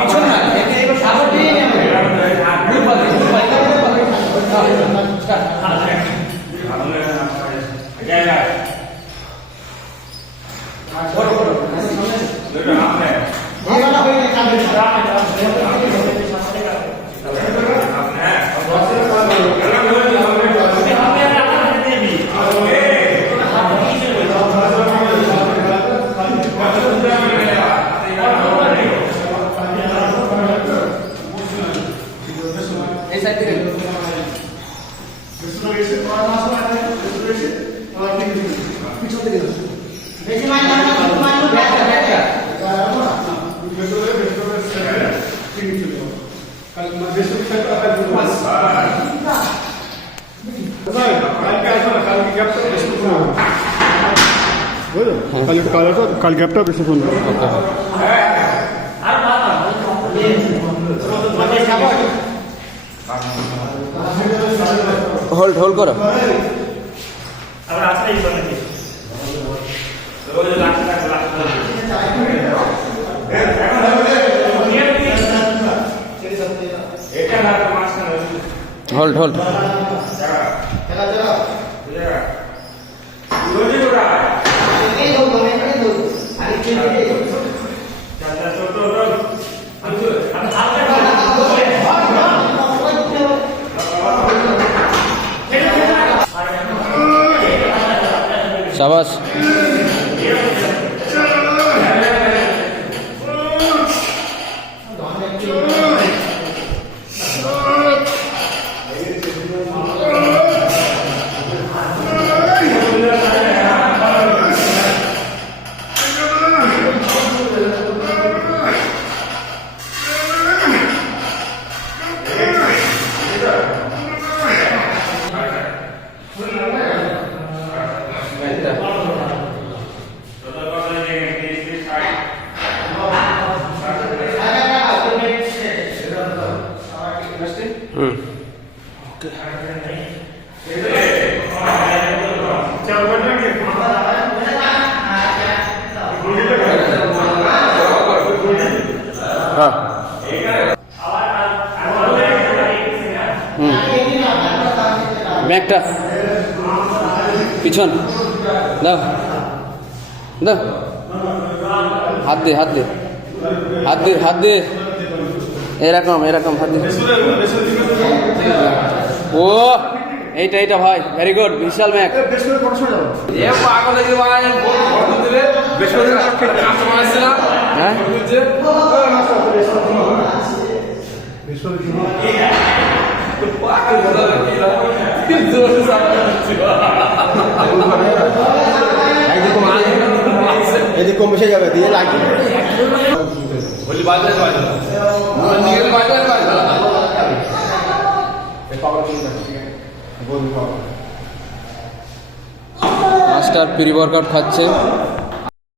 পিছন না এবার সামনে দিয়ে নেবে ভুল পাবে এই সাইড থেকে পিছন থেকে বেশি মাইল না ব্যাকটা কাল গ্যাপটা বেশি ফোন হোল্ড হোল্ড করো হোল্ড হোল্ড शाबाश ব্যাগটা পিছন দাও দাও হাত দে হাত দে হাত দে হাত দে এরকম এরকম হাত দে ও এইটা এইটা ভাই ভেরি গুড বিশাল ম্যাক হ্যাঁ এদিকে কম বেশি যাবে দিয়ে লাগবে মাস্টার প্রি ওয়ার্কআউট খাচ্ছে।